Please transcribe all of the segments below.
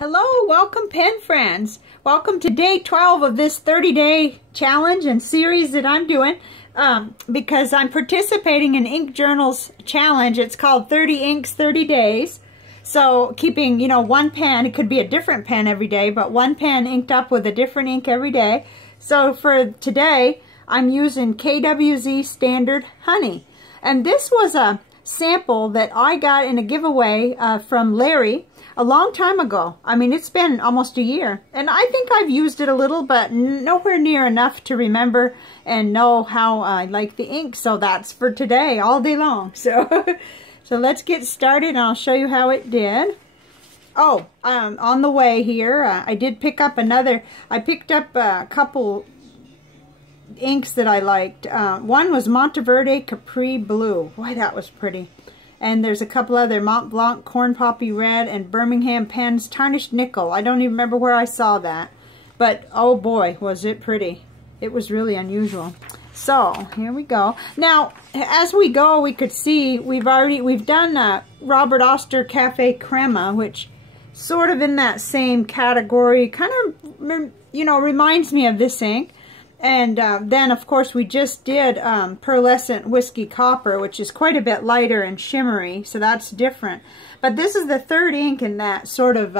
Hello, welcome pen friends. Welcome to day 12 of this 30-day challenge and series that I'm doing because I'm participating in Ink Journal's challenge. It's called 30 Inks, 30 Days. So keeping, one pen, it could be a different pen every day, but one pen inked up with a different ink every day. So for today, I'm using KWZ Standard Honey. And this was a sample that I got in a giveaway from Larry a long time ago. I mean, it's been almost a year, and I think I've used it a little, but nowhere near enough to remember and know how I like the ink. So that's for today, all day long. So let's get started, and I'll show you how it did. Oh, on the way here, I did pick up I picked up a couple inks that I liked. One was Monteverde Capri Blue. Boy, that was pretty. And there's a couple other, Mont Blanc Corn Poppy Red and Birmingham Pens Tarnished Nickel. I don't even remember where I saw that. But, oh boy, was it pretty. It was really unusual. So, here we go. Now, as we go, we could see we've done Robert Oster Cafe Crema, which sort of in that same category, kind of, reminds me of this ink. And then, of course, we just did Pearlescent Whiskey Copper, which is quite a bit lighter and shimmery, so that's different. But this is the third ink in that sort of,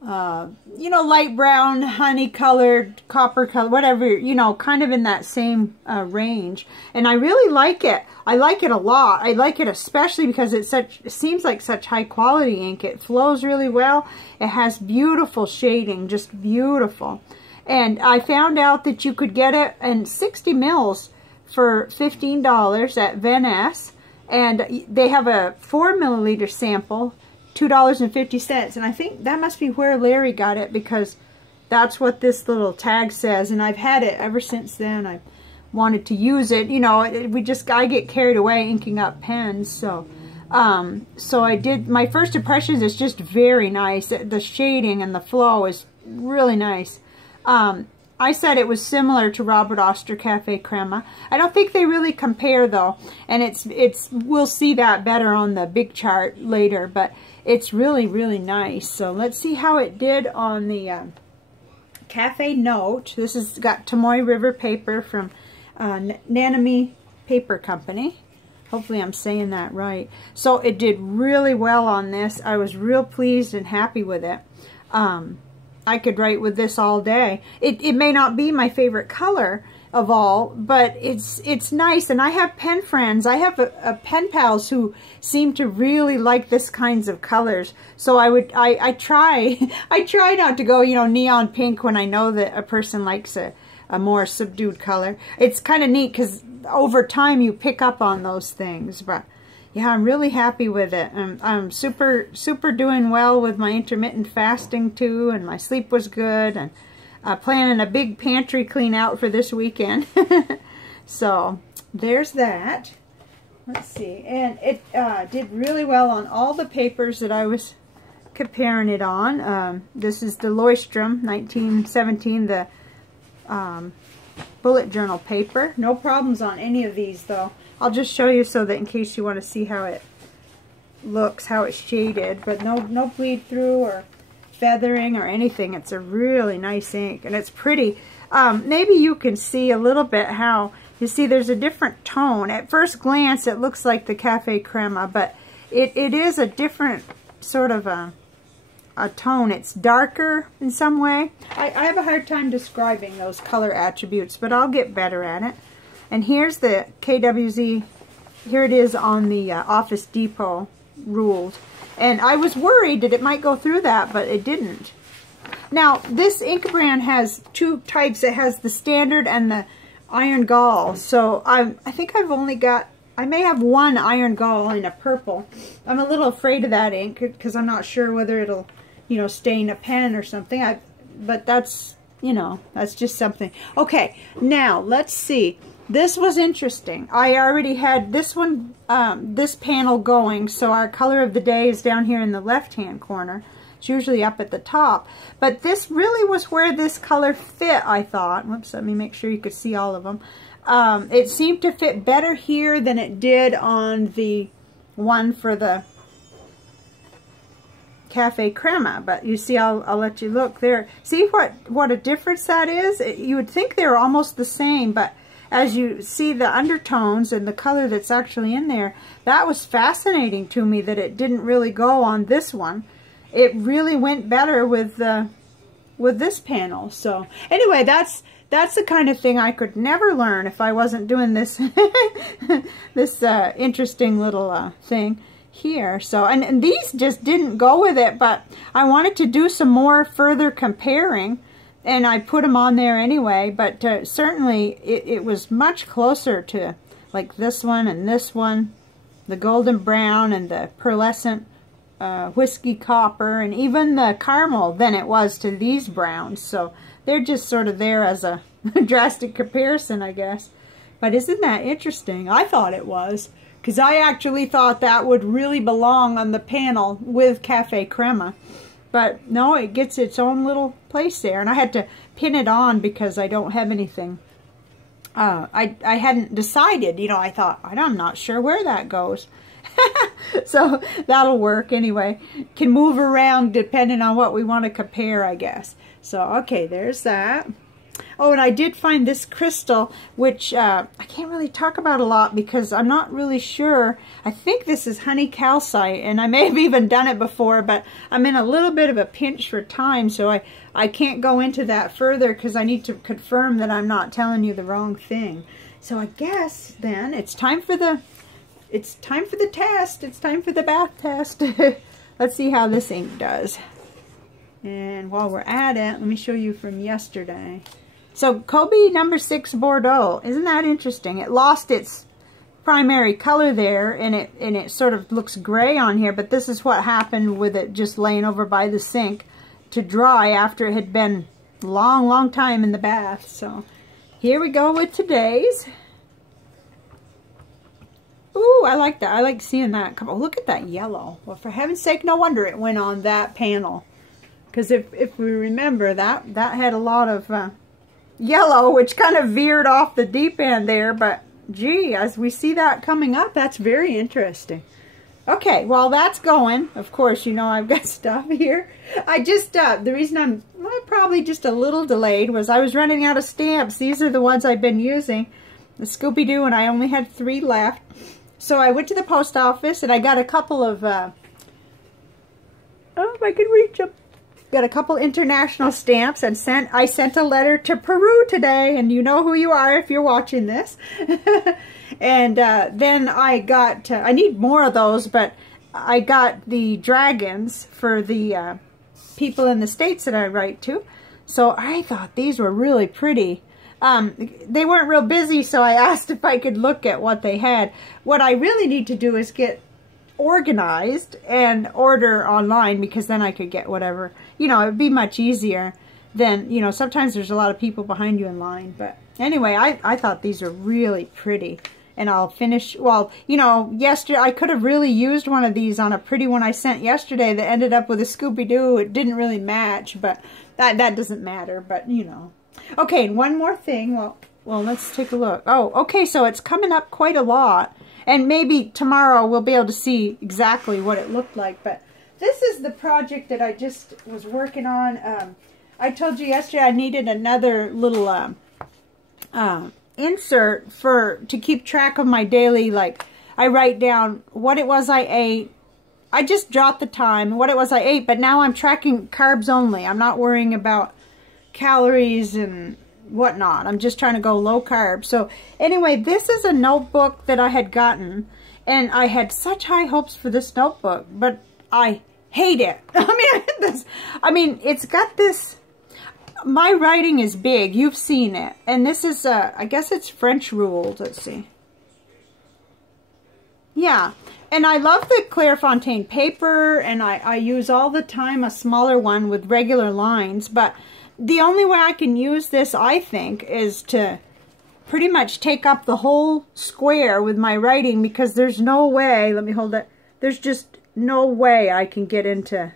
light brown, honey-colored, copper color, whatever, kind of in that same range. And I really like it. I like it a lot. I like it especially because it seems like such high-quality ink. It flows really well. It has beautiful shading, just beautiful. And I found out that you could get it in 60 mils for $15 at Venice. And they have a 4 milliliter sample, $2.50. And I think that must be where Larry got it, because that's what this little tag says. And I've had it ever since then. I wanted to use it. I get carried away inking up pens. So I did. My first impressions is just very nice. The shading and the flow is really nice. I said it was similar to Robert Oster Cafe Crema. I don't think they really compare though, and we'll see that better on the big chart later, but it's really, really nice. So let's see how it did on the Cafe Note. This has got Tomoe River paper from Nanami Paper Company. Hopefully I'm saying that right. So it did really well on this. I was real pleased and happy with it. I could write with this all day. It may not be my favorite color of all, but it's nice. And I have pen friends. I have a pen pals who seem to really like this kinds of colors. So I try not to go, neon pink when I know that a person likes a more subdued color. It's kind of neat because over time you pick up on those things. But yeah, I'm really happy with it. I'm super doing well with my intermittent fasting too, and my sleep was good, and planning a big pantry clean out for this weekend. So there's that. Let's see, and it did really well on all the papers that I was comparing it on. This is the Leuchtturm 1917, the bullet journal paper. No problems on any of these though. I'll just show you so that in case you want to see how it looks, how it's shaded, but no bleed through or feathering or anything. It's a really nice ink, and it's pretty. Maybe you can see a little bit how, you see there's a different tone. At first glance it looks like the Cafe Crema, but it is a different sort of a tone. It's darker in some way. I have a hard time describing those color attributes, but I'll get better at it. And here's the KWZ, here it is on the Office Depot ruled. And I was worried that it might go through that, but it didn't. Now, this ink brand has two types. It has the standard and the iron gall. So I think I've only got, I may have one iron gall in a purple. I'm a little afraid of that ink because I'm not sure whether it'll, stain a pen or something. But that's, that's just something. Okay, now let's see. This was interesting. I already had this one, this panel going, so our color of the day is down here in the left-hand corner. It's usually up at the top. But this really was where this color fit, I thought. Whoops, let me make sure you could see all of them. It seemed to fit better here than it did on the one for the Cafe Crema, but you see, I'll let you look there. See what a difference that is? You would think they're almost the same, but as you see the undertones and the color that's actually in there, that was fascinating to me that it didn't really go on this one. It really went better with this panel. So anyway, that's the kind of thing I could never learn if I wasn't doing this this interesting little thing here. So and these just didn't go with it, but I wanted to do some more further comparing, and I put them on there anyway. But certainly it was much closer to like this one and this one, the golden brown and the pearlescent whiskey copper, and even the caramel, than it was to these browns. So they're just sort of there as a drastic comparison, I guess. But isn't that interesting? I thought it was, because I actually thought that would really belong on the panel with Cafe Crema. But no, it gets its own little place there. And I had to pin it on because I don't have anything. I hadn't decided, you know, I thought, I'm not sure where that goes. So that'll work anyway. Can move around depending on what we want to compare, I guess. So, okay, there's that. Oh, and I did find this crystal, which I can't really talk about a lot because I'm not really sure. I think this is honey calcite, and I may have even done it before, but I'm in a little bit of a pinch for time, so I can't go into that further because I need to confirm that I'm not telling you the wrong thing. So I guess then it's time for the test. It's time for the bath test. Let's see how this ink does. And while we're at it, let me show you from yesterday. So Kobe number 6 Bordeaux, isn't that interesting? It lost its primary color there, and it sort of looks gray on here, but this is what happened with it just laying over by the sink to dry after it had been a long time in the bath. So here we go with today's. Ooh, I like that. I like seeing that. Come on, look at that yellow. Well, for heaven's sake, no wonder it went on that panel. Because if we remember, that had a lot of yellow, which kind of veered off the deep end there. But, gee, as we see that coming up, that's very interesting. Okay, while that's going, of course, you know I've got stuff here. I just, the reason I'm probably just a little delayed was I was running out of stamps. These are the ones I've been using, the Scooby-Doo, and I only had 3 left. So I went to the post office, and I got a couple of, oh, if I can reach them. Got a couple international stamps, and I sent a letter to Peru today, and you know who you are if you're watching this. And then I got, I need more of those, but I got the dragons for the people in the States that I write to. So I thought these were really pretty. They weren't real busy, so I asked if I could look at what they had. What I really need to do is get organized and order online, because then I could get whatever, you know, it'd be much easier than, you know, sometimes there's a lot of people behind you in line. But anyway, I thought these were really pretty, and I'll finish, well, you know, yesterday I could have really used one of these on a pretty one I sent yesterday that ended up with a Scooby-Doo. It didn't really match, but that doesn't matter, but you know. Okay, and one more thing. Well, let's take a look. Oh, okay, so it's coming up quite a lot. And maybe tomorrow we'll be able to see exactly what it looked like. But this is the project that I just was working on. I told you yesterday I needed another little insert to keep track of my daily, like, I write down what it was I ate. I just jot the time, what it was I ate, but now I'm tracking carbs only. I'm not worrying about calories and whatnot. I'm just trying to go low carb. So anyway, this is a notebook that I had gotten, and I had such high hopes for this notebook, but I hate it. I mean, it's got this, my writing is big. You've seen it. And this is, I guess it's French ruled. Let's see. Yeah. And I love the Clairefontaine paper, and I use all the time a smaller one with regular lines, but the only way I can use this, I think, is to pretty much take up the whole square with my writing, because there's no way, let me hold it, there's just no way I can get into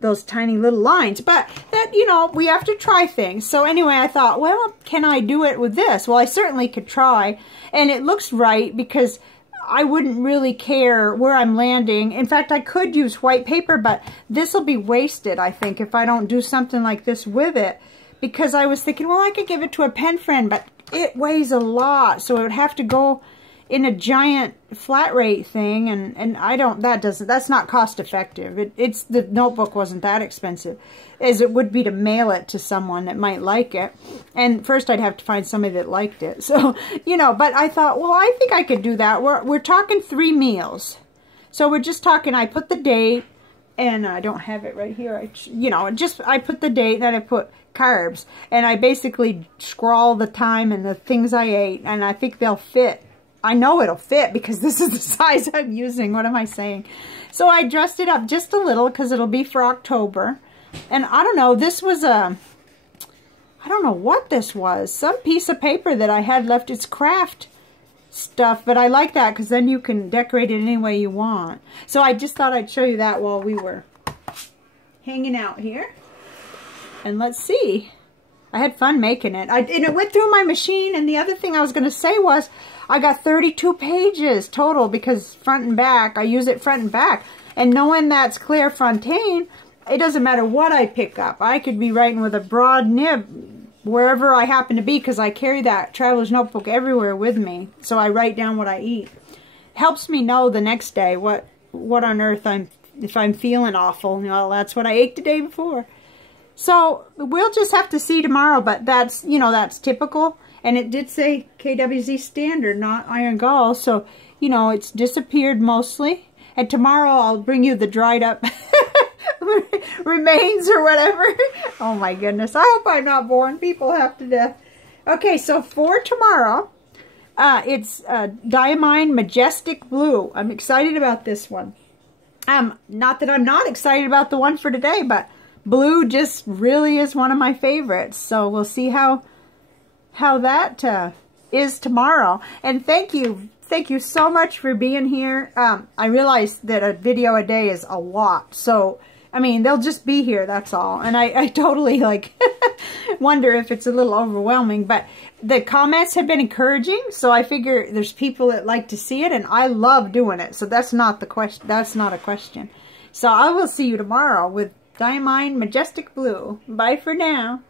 those tiny little lines. But that, you know, we have to try things. So anyway, I thought, well, can I do it with this? Well, I certainly could try, and it looks right, because I wouldn't really care where I'm landing. In fact, I could use white paper, but this will be wasted, I think, if I don't do something like this with it. Because I was thinking, well, I could give it to a pen friend, but it weighs a lot, so it would have to go in a giant flat rate thing, and I don't, that's not cost effective. The notebook wasn't that expensive, as it would be to mail it to someone that might like it. And first I'd have to find somebody that liked it. So, you know, but I thought, well, I think I could do that. We're talking 3 meals. So we're just talking, I put the date, and I don't have it right here. I put the date, and then I put carbs, and I basically scrawl the time and the things I ate, and I think they'll fit. I know it'll fit because this is the size I'm using. What am I saying? So I dressed it up just a little because it'll be for October. And I don't know, this was I don't know what this was. Some piece of paper that I had left. It's craft stuff, but I like that because then you can decorate it any way you want. So I just thought I'd show you that while we were hanging out here. And let's see. I had fun making it. And it went through my machine. And the other thing I was going to say was I got 32 pages total because front and back, I use it front and back. And knowing that's Clairefontaine, it doesn't matter what I pick up. I could be writing with a broad nib wherever I happen to be because I carry that traveler's notebook everywhere with me. So I write down what I eat. Helps me know the next day what on earth if I'm feeling awful. You know, that's what I ate the day before. So we'll just have to see tomorrow, but that's, you know, that's typical. And it did say KWZ Standard, not Iron Gall. So, you know, it's disappeared mostly. And tomorrow I'll bring you the dried up remains or whatever. Oh my goodness. I hope I'm not boring people half to death. Okay, so for tomorrow, it's Diamine Majestic Blue. I'm excited about this one. Not that I'm not excited about the one for today, but blue just really is one of my favorites. So we'll see how that is tomorrow. And thank you so much for being here. I realize that a video a day is a lot. So, I mean, they'll just be here, that's all. And I totally, like, wonder if it's a little overwhelming. But the comments have been encouraging, so I figure there's people that like to see it, and I love doing it. So that's not the question. That's not a question. So I will see you tomorrow with Diamine Majestic Blue. Bye for now.